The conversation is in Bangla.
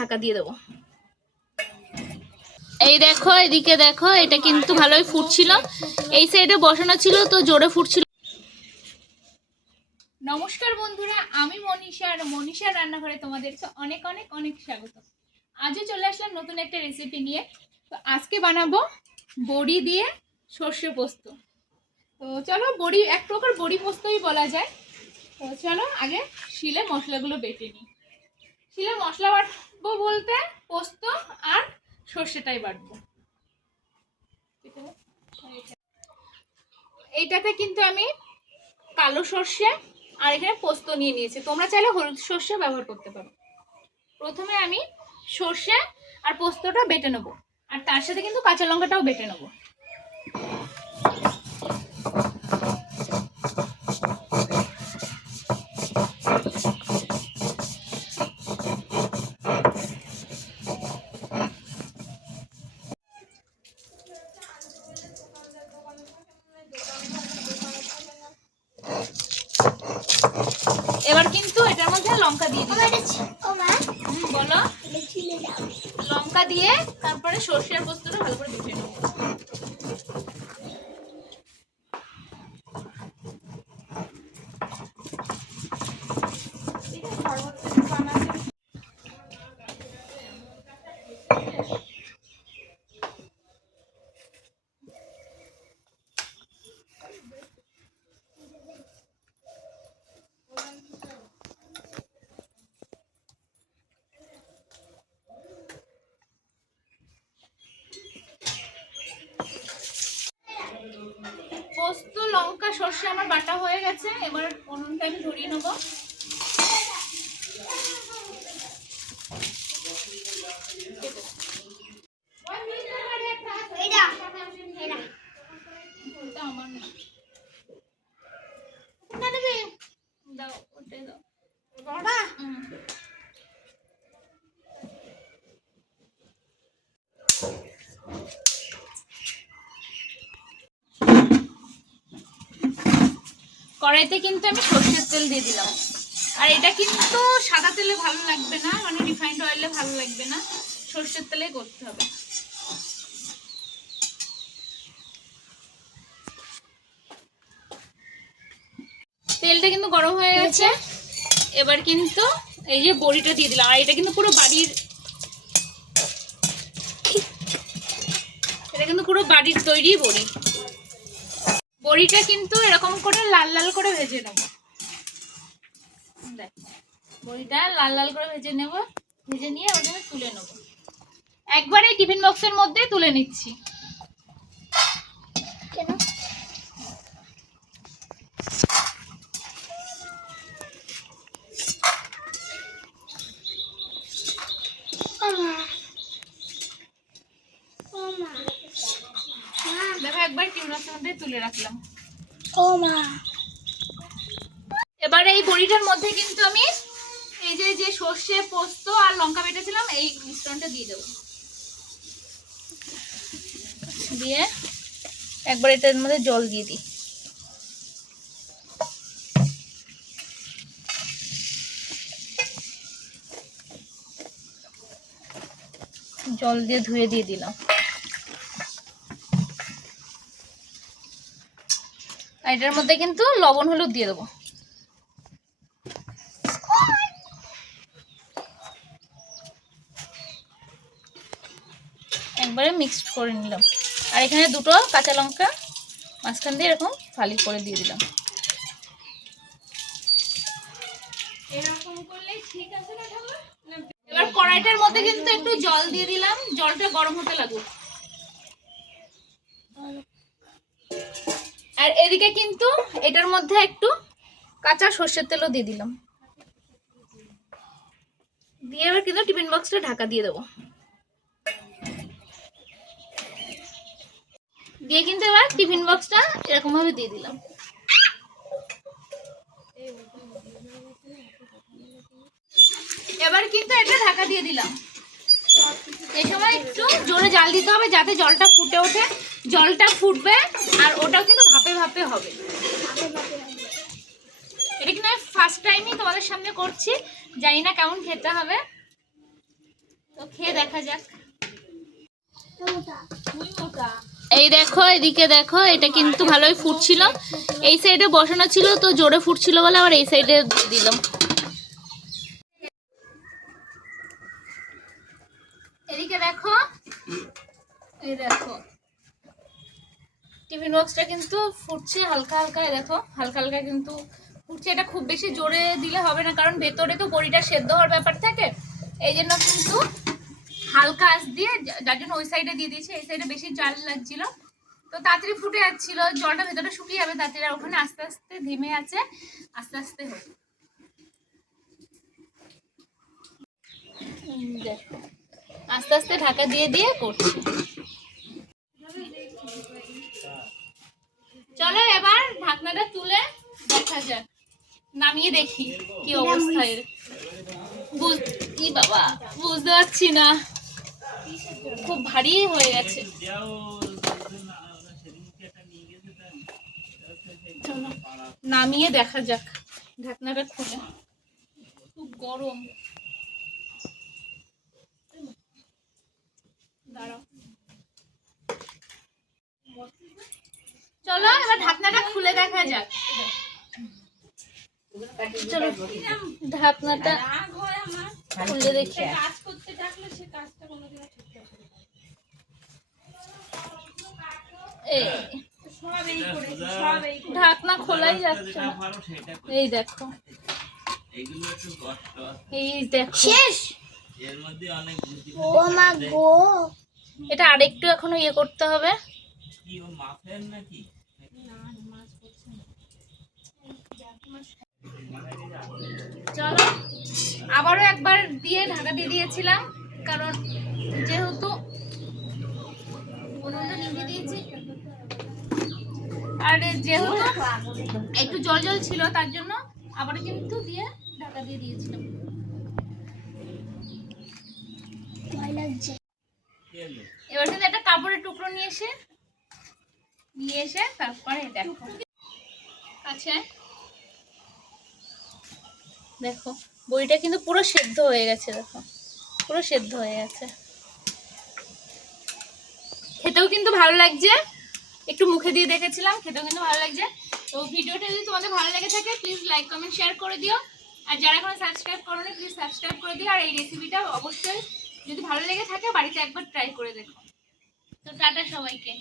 ঢাকা দিয়ে দেবো। এই দেখো, এদিকে দেখো, এটা কিন্তু ভালোই ফুটছিল। এই সাইডে বসানো ছিল তো জোরে ফুটছিল। নমস্কার বন্ধুরা, আমি মনীষা আর মনীষার রান্নাঘরে তোমাদেরকে অনেক অনেক অনেক স্বাগত। আজও চলে আসলাম নতুন একটা রেসিপি নিয়ে। তো আজকে বানাবো বড়ি দিয়ে সর্ষে পোস্ত। তো চলো, বড়ি এক প্রকার বড়ি পোস্তই বলা যায়। তো চলো আগে শিলে মশলাগুলো বেটে নিই। শিলে মশলা বাটবো বলতে পোস্ত আর সর্ষেটাই বাটবো। এইটাতে কিন্তু আমি কালো সর্ষে আর এখানে পোস্ত নিয়ে নিয়েছি, তোমরা চাইলে হলুদ সর্ষে ব্যবহার করতে পারো। প্রথমে আমি সর্ষে আর পোস্তটা বেটে নেবো, আর তার সাথে কিন্তু কাঁচা লঙ্কাটাও বেটে নেবো। এবার কিন্তু এটার মধ্যে লঙ্কা দিয়ে দিই। বলো, লঙ্কা দিয়ে তারপরে সর্ষে আর পোস্তটা ভালো করে বেটে নেবো। পোস্ত লঙ্কা সর্ষে আমার বাটা হয়ে গেছে। এবার উনুনটা আমি ধরিয়ে নেবো। কড়াইতে কিন্তু আমি সর্ষের তেল দিয়ে দিলাম। আর এটা কিন্তু সাদা তেলে ভালো লাগবে না, মানে রিফাইন্ড অয়েলে ভালো লাগবে না, সর্ষের তেলে করতে হবে। তেলটা কিন্তু গরম হয়ে গেছে। এবার কিন্তু এই যে বড়িটা দিয়ে দিলাম। আর এটা কিন্তু পুরো বাড়ির তৈরি বড়ি। বড়িটা কিন্তু এরকম করে লাল লাল করে ভেজে নেব। বড়িটা লাল লাল করে ভেজে নেব। ভেজে নিয়ে ওখানে তুলে নেব। একবারে টিফিন বক্সের মধ্যে তুলে নিচ্ছি। কেন? দেখো, একবার টিফিন বক্সের মধ্যে তুলে রাখলাম। এবার এই বড়িটার মধ্যে কিন্তু আমি এই যে সর্ষে পোস্ত আর লঙ্কা বেটেছিলাম এই মিশ্রণটা দিয়ে দেবো। দিয়ে একবার এটার মধ্যে জল দিয়ে দিই। জল দিয়ে ধুয়ে দিয়ে দিলাম। আর এটার মধ্যে কিন্তু লবণ হলুদ দিয়ে দেবো। একবারে মিক্সড করে নিলাম। আর এখানে দুটো কাঁচা লঙ্কা মাঝখান দিয়ে এরকম ফালি করে দিয়ে দিলাম। এরকম করলে ঠিক আছে না ঠাকুর? এবার কড়াইটার মধ্যে কিন্তু একটু জল দিয়ে দিলাম, জলটা গরম হতে লাগুক। আর এদিকে কিন্তু এটার মধ্যে একটু কাঁচা সর্ষের তেলও দিয়ে দিলাম। দিয়ে এবার কিন্তু টিফিন বক্সটা ঢাকা দিয়ে দেবো। দিয়ে কিন্তু এবার টিফিন বক্সটা এরকম ভাবে দিয়ে দিলাম। এবার কিন্তু এটা ঢাকা দিয়ে দিলাম। এই সময় একটু জোরে জাল দিতে হবে যাতে জলটা ফুটে ওঠে। জলটা ফুটবে আর ওটাও কিন্তু ভাপে ভাপে হবে। এটা কিন্তু আমি ফার্স্ট টাইমই তোমাদের সামনে করছি, জানি না কেমন খেতে হবে। তো খেয়ে দেখা যাক। এই দেখো, এদিকে দেখো, এটা কিন্তু ভালোই ফুটছিল। এই সাইডে বসানো ছিল তো জোরে ফুটছিল বলে আবার এই সাইডে দিয়ে দিলাম। এদিকে দেখো, এই দেখো টিফিন বক্সটা কিন্তু ফুটছে হালকা হালকা। দেখো হালকা হালকা কিন্তু ফুটছে। এটা খুব বেশি জোরে দিলে হবে না, কারণ ভেতরে তো বড়িটা সেদ্ধ হওয়ার ব্যাপার থাকে। এই জন্য কিন্তু হালকা আঁচ দিয়ে, যার জন্য ওই সাইডে দিয়ে দিয়েছি। এই সাইডে বেশি জাল লাগছিল তো তাড়াতাড়ি ফুটে যাচ্ছিল, জলটা ভেতরে শুকিয়ে যাবে তাড়াতাড়ি। আর ওখানে আস্তে আস্তে ধিমে আছে, আস্তে আস্তে হোক। দেখো আস্তে আস্তে ঢাকা দিয়ে দিয়ে করছি। চলো এবার ঢাকনাটা তুলে দেখা যাক, নামিয়ে দেখি কি অবস্থা এর। কি বাবা, বুঝতে পারছি না, খুব ভারী হয়ে গেছে। নামিয়ে দেখা যাক, ঢাকনাটা খুলে। খুব গরম, দাঁড়াও। চলো এবার ঢাকনাটা খুলে দেখা যাক। চলো ঢাকনাটা খুলে দেখি। ঢাকনা খোলাই যাচ্ছে না। এই দেখো, এই দেখো শেষ। এটা আরেকটু এখনো ইয়ে করতে হবে। চলো আবারও একবার দিয়ে ঢাকা দিয়ে দিয়েছিলাম, কারণ যেহেতু উনুনটা নিভিয়ে দিয়েছি আর যেহেতু একটু জল জল ছিল তার জন্য আবার কিন্তু দিয়ে ঢাকা দিয়ে দিয়েছিলাম। এবার কিন্তু একটা কাপড়ের টুকরো নিয়ে এসে তারপরে দেখো। আচ্ছা দেখো বড়িটা কিন্তু পুরো সেদ্ধ হয়ে গেছে। দেখো পুরো সেদ্ধ হয়ে গেছে, খেতেও কিন্তু ভালো লাগছে। একটু মুখে দিয়ে দেখেছিলাম, খেতেও কিন্তু ভালো লাগছে। তো ভিডিওটা যদি তোমাদের ভালো লেগে থাকে প্লিজ লাইক কমেন্ট শেয়ার করে দিও। আর যারা এখনো সাবস্ক্রাইব করোনি প্লিজ সাবস্ক্রাইব করে দিও। আর এই রেসিপিটা অবশ্যই যদি ভালো লেগে থাকে বাড়িতে একবার ট্রাই করে দেখো। তো টাটা সবাইকে।